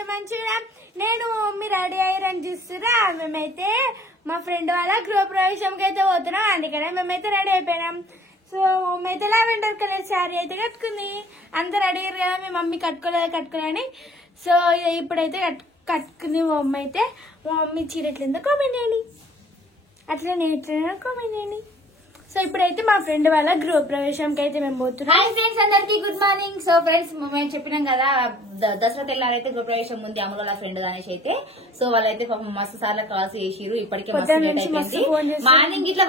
మేమైతే మంచిగా నేను మమ్మీ రెడీ అయ్యారని చూస్తున్నా. మేమైతే మా ఫ్రెండ్ వాళ్ళ గృహప్రవేశంకి అయితే పోతున్నాం, అందుకనే మేమైతే రెడీ అయిపోయినాం. సో మమ్మీ అయితే లావెండర్ కలర్ శారీ అయితే కట్టుకుంది. అందరు అడిగారు కదా మీ మమ్మీ కట్టుకోలేని. సో ఇప్పుడైతే కట్టుకుంది మా మమ్మీ అయితే. మా మమ్మీ చీర ఎట్లయిందో కామెంట్ చేయండి, అట్లా నేను ఎట్లయినా కామెంట్ చేయండి. సో ఇప్పుడైతే మా ఫ్రెండ్ వాళ్ళ గృహప్రవేశంకి అయితే మేము పోతున్నాం. హాయ్ ఫ్రెండ్స్, అందరికి గుడ్ మార్నింగ్. సో ఫ్రెండ్స్, మేము చెప్పినాం కదా దసరా తెల్లారైతే గృహప్రవేశం ఉంది అమ్మ వాళ్ళ ఫ్రెండ్ అనేసి అయితే. సో వాళ్ళైతే మస్తు సార్లు కాల్స్ చేసిరు, ఇప్పటికే మస్తు లేట్ అయిపోయింది. మార్నింగ్ ఇట్లా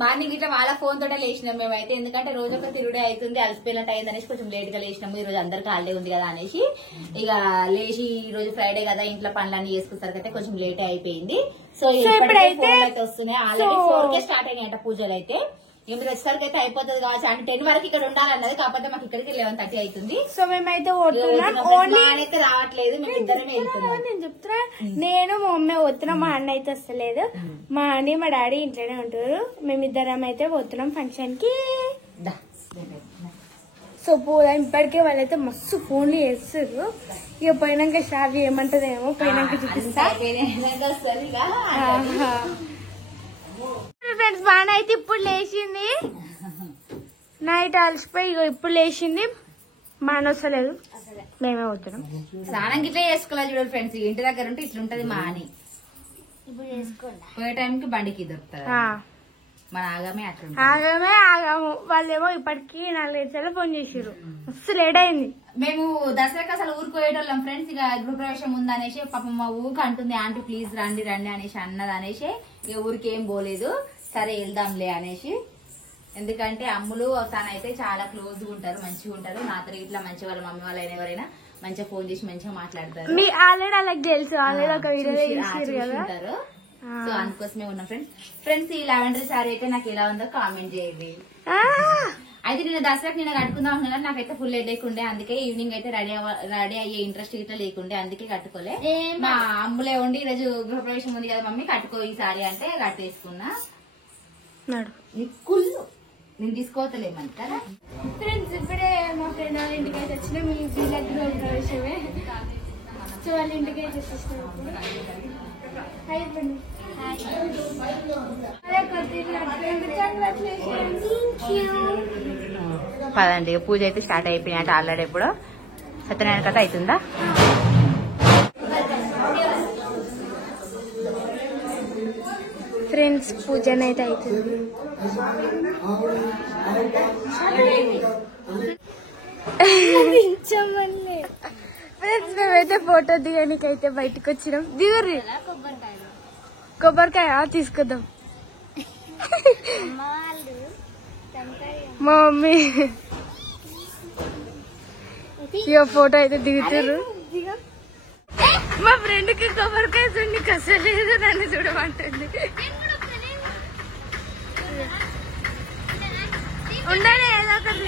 మార్నింగ్ ఇట్లా వాళ్ళ ఫోన్ తోటే లేచినాం మేమైతే. ఎందుకంటే రోజు ఒక తిరుడే అవుతుంది, అలసిపోయినట్టు అయింది అనేసి కొంచెం లేట్ గా లేచినాము. ఈ రోజు అందరికి హాలిడే ఉంది కదా అనేసి ఇక లేచి ఈ రోజు ఫ్రైడే కదా ఇంట్లో పనులన్నీ చేసుకునేసరికి కొంచెం లేట్ అయిపోయింది. సో ఇప్పుడైతే వస్తున్నాయి, ఆల్రెడీ 4 కే స్టార్ట్ అయినాయంట పూజలు అయితే. మీరు వచ్చేసరికి అయితే అయిపోతుంది కావచ్చు, అంటే 10 వరకు ఇక్కడ ఉండాలన్నది, కాకపోతే మాకు ఇక్కడికి 11:30 అవుతుంది. సో మేమైతే అయితే రావట్లేదు, మేము ఇద్దరమే వెళ్తున్నాం. నేను చెప్తున్నా, నేను మా మమ్మీ పోతున్నాం, మా అన్న అయితే వస్తలేదు. మా అన్న మా డాడీ ఇంట్లోనే ఉంటారు, మేమిద్దరం అయితే పోతున్నాం ఫంక్షన్ కి. సో పోదా ఇప్పటికే వాళ్ళైతే మస్తు ఫోన్లు చేస్తారు. ఇక పోయినాక షావి ఏమంటదేమో పోయినాక చూపిస్తా. ఫ్రెండ్స్ బాగా అయితే ఇప్పుడు లేచింది, నైట్ అలసిపోయి ఇప్పుడు లేచింది. మా అన్న వస్తలేదు, మేమే పోతున్నాం. స్నానం గిట్లా చేసుకోలేదు చూడండి ఫ్రెండ్స్, ఇంటి దగ్గర ఉంటే ఇట్లుంటది మా అని. పోయే టైంకి బండికి దొరుకుతుంది, మన ఆగమే ఆగాము. వాళ్ళేమో ఇప్పటికి 4-5 సార్లు ఫోన్ చేసారు, మస్తు లేట్ అయింది. మేము దసరాకి అసలు ఊరికి పోయేటోళ్ళం ఫ్రెండ్స్. ఇక గృహప్రవేశం ఉంది అనేసి పాపం మా ఊరికి అంటుంది, ఆంటీ ప్లీజ్ రండి రండి అనేసి అన్నది అనేసి ఇక ఊరికి ఏం పోలేదు. సరే వెళ్దాంలే అనేసి, ఎందుకంటే అమ్ములు తనైతే చాలా క్లోజ్ గా ఉంటారు, మంచిగా ఉంటారు. నాతో ఇట్లా మంచి వాళ్ళ మమ్మీ వాళ్ళు అయినా ఎవరైనా మంచిగా ఫోన్ చేసి మంచిగా మాట్లాడతారు. ఆల్రెడీ అలాగే తెలుసు, ఆల్రెడీ ఒక వీడియో ఉంటారు. సో అందుకోసమే ఉన్నాం ఫ్రెండ్స్. ఈ లావెండర్ సారీ అయితే నాకు ఎలా ఉందో కామెంట్ చేయండి. అయితే నేను దసరాకి నేను కట్టుకుందాం అనుకున్నా, నాకైతే ఫుల్ హెడేక్ ఉండే, అందుకే ఈవినింగ్ అయితే రెడీ అయ్యే ఇంట్రెస్ట్ ఇట్లా లేకుండే, అందుకే కట్టుకోలే. మా అమ్ములే ఉండి ఈరోజు గృహప్రవేశం ఉంది కదా మమ్మీ కట్టుకో ఈ సారీ అంటే కట్టేసుకున్నా. కుళ్ళు నేను తీసుకోవట్లేమని కదా ఫ్రెండ్స్. ఇప్పుడే మా ఫ్రెండ్ వాళ్ళ ఇంటికి అయితే వచ్చినాం, మీ వీళ్ళ గృహప్రవేశమే. సో వాళ్ళ ఇంటికి అయితే వచ్చేసినాం. పదండి, పూజ అయితే స్టార్ట్ అయిపోయినట్టు ఆల్రెడీ. ఇప్పుడు సత్యనారాయణ కథ అవుతుందా? ఫ్రెండ్స్ పూజనైతే అవుతుంది. ఫ్రెండ్స్ మేమైతే ఫోటో దిగడానికి అయితే బయటకు వచ్చినాం. దిగుర్రి, కొబ్బరికాయ తీసుకుందాం. మా మమ్మీ ఇక ఫోటో అయితే దిగుతారు. మా ఫ్రెండ్ కి కొబ్బరికాయ చూడండి కసలేదు, నన్ను చూడమంటుంది. ఉండాలి ఏదో ఒకటి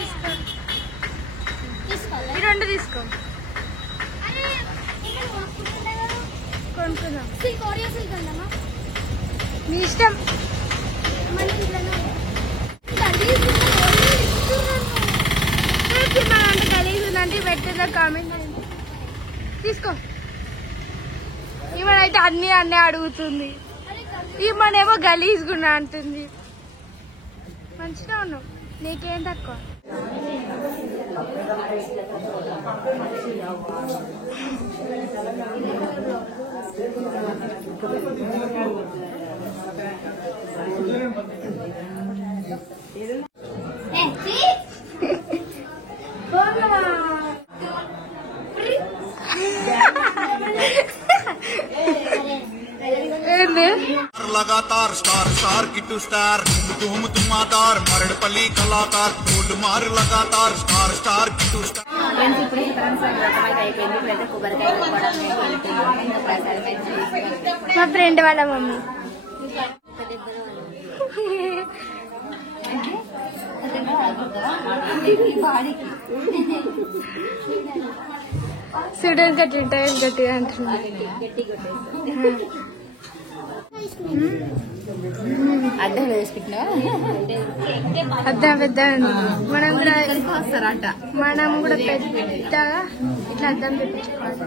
తీసుకో, ఈ 2 తీసుకో, కొనుక్కుందాం. మీ ఇష్టం. అంటే గలీజ్ ఉందంటే పెట్టేదా కామెంట్ తీసుకో. ఈమెనైతే అన్ని అడుగుతుంది, ఈమెనేమో గలీజ్గున్నా అంటుంది. మంచిగా ఉన్నావు, నీకేం తక్కువ. लगातार स्टार स्टार किट्टू स्टार तुम तुमादार मरड़पल्ली कलाकार गोल्ड मार लगातार स्टार स्टार किट्टू स्टार. మా ఫ్రెండ్ వాళ్ళ మమ్మీ చూడడానికి అట్లా గట్టిగా అంటున్నాను. అద్దం తీసుకుంటున్నా అద్దం పెద్ద మనం కూడా వస్తారంట. మనం కూడా పెద్దగా ఇట్లా అద్దం తెప్పించుకోవాలి.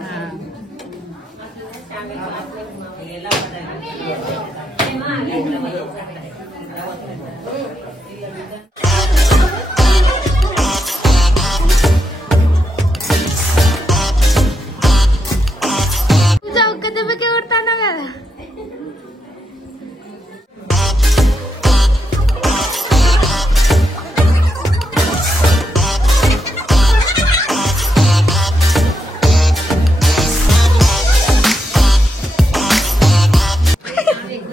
ఒక్క దెబ్బకే కొడతాను కదా.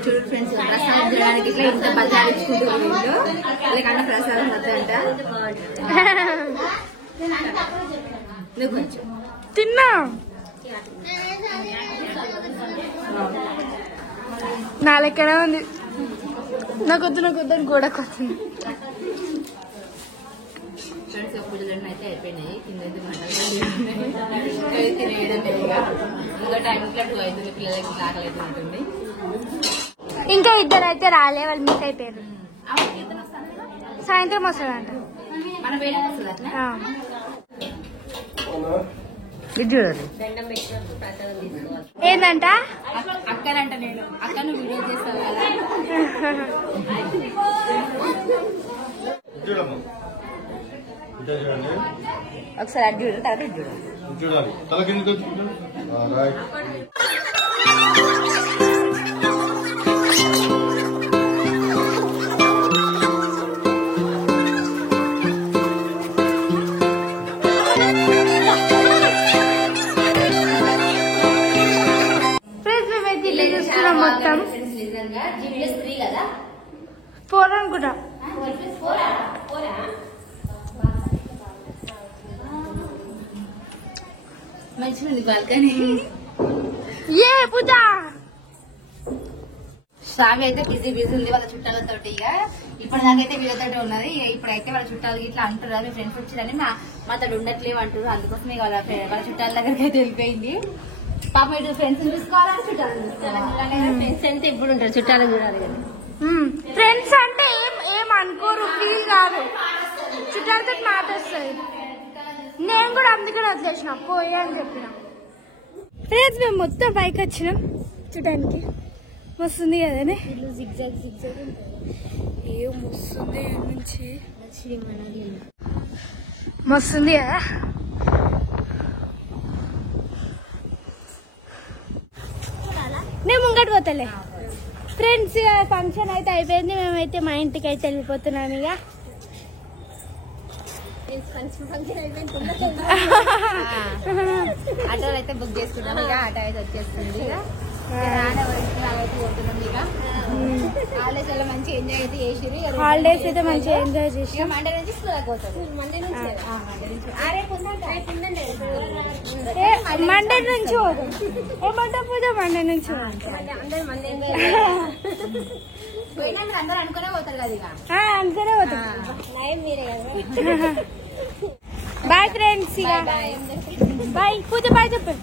చూడు ఫ్రెండ్స్, ప్రసాదం చేయడానికి ఇట్లా ఇంత బజారించుకుంటున్నారు వీళ్ళు. వాళ్ళకన్నా ప్రసాదం వద్దంట. నువ్వు కొంచెం తిన్నా నా లెక్కనే ఉంది. నాకొద్దు అని గోడ కొత్తుంది. ఫ్రెండ్స్ పూజలన్నీ అయితే అయిపోయినాయి. కింద తినేయడం లేదుగా. ఇంకా టైం ఇట్లా 2 అవుతుంది. పిల్లలకి ఆకలి అయితే ఉంటుంది. ఇంకా ఇద్దరు అయితే రాలే, వాళ్ళు మిస్ అయిపోయారు. సాయంత్రం వస్తాడంట. మన వేరే వస్తుంది అట్లా. ఏందంట అక్కనంట. నేను అక్కను వీడియో చేస్తాను కదా. ఒకసారి అది చూడు, తర్వాత ఇది చూడాలి. మొత్తం నిజంగా G+3 కదా. 4 అనుకుంటా. మంచిగా ఉంది బాల్కనీ. ఏ పూజ శ్రావ్య అయితే బిజీ ఉంది వాళ్ళ చుట్టాలతో. ఇక ఇప్పటిదాకైతే వీళ్ళతో ఉన్నది. ఇప్పుడైతే వాళ్ళ చుట్టాలు ఇట్లా అంటున్నారు, ఫ్రెండ్స్ వచ్చిరని మాతో ఉండట్లేవు అంటారు. అందుకోసం ఇక వాళ్ళ చుట్టాల దగ్గరికి అయితే వెళ్ళిపోయింది. పాప ఇటు ఫ్రెండ్స్ చూసుకోవాలని చుట్టాలు చూసుకోవాలి. ఫ్రెండ్స్ అంటే ఇప్పుడు ఉంటారు, చుట్టాలు చూడాలి కదా. ఫ్రెండ్స్ అంటే ఏం అనుకోరు, ఫీల్ కాదు. చుట్టాలతో మాట వస్తుంది. నేను కూడా అందుకని వదిలేసిన పోయి అని చెప్పిన. ఫ్రెండ్స్ మేము మొత్తం పైకి వచ్చినాం చూడడానికి. వస్తుంది కదనే ఏం వస్తుంది నుంచి మస్తుంది కదా. నేను ముంగటి పోతలే. ఫ్రెండ్స్ ఫంక్షన్ అయితే అయిపోయింది. మేమైతే మా ఇంటికి అయితే వెళ్ళిపోతున్నాం. ఇక ఆటో అయితే బుక్ చేసుకున్నాం. ఇక ఆటో అయితే వచ్చేస్తుంది. ఇక పోతున్నాం. ఇక హాలిడేస్ వల్ల మంచిగా ఎంజాయ్ అయితే చేసిరి. హాలిడేస్ అయితే మంచిగా ఎంజాయ్ చేసి మండే నుంచి స్కూల్ పోతుంది. మండే నుంచి పోదాం. ఏమంటా పూజ మండే నుంచి పోయినాక అందరూ అనుకునే పోతారు కదా. ఇక అనుకునే పోతాం. Bye friends. ఇక బాయ్ పూజ బాయ్ చెప్పండి.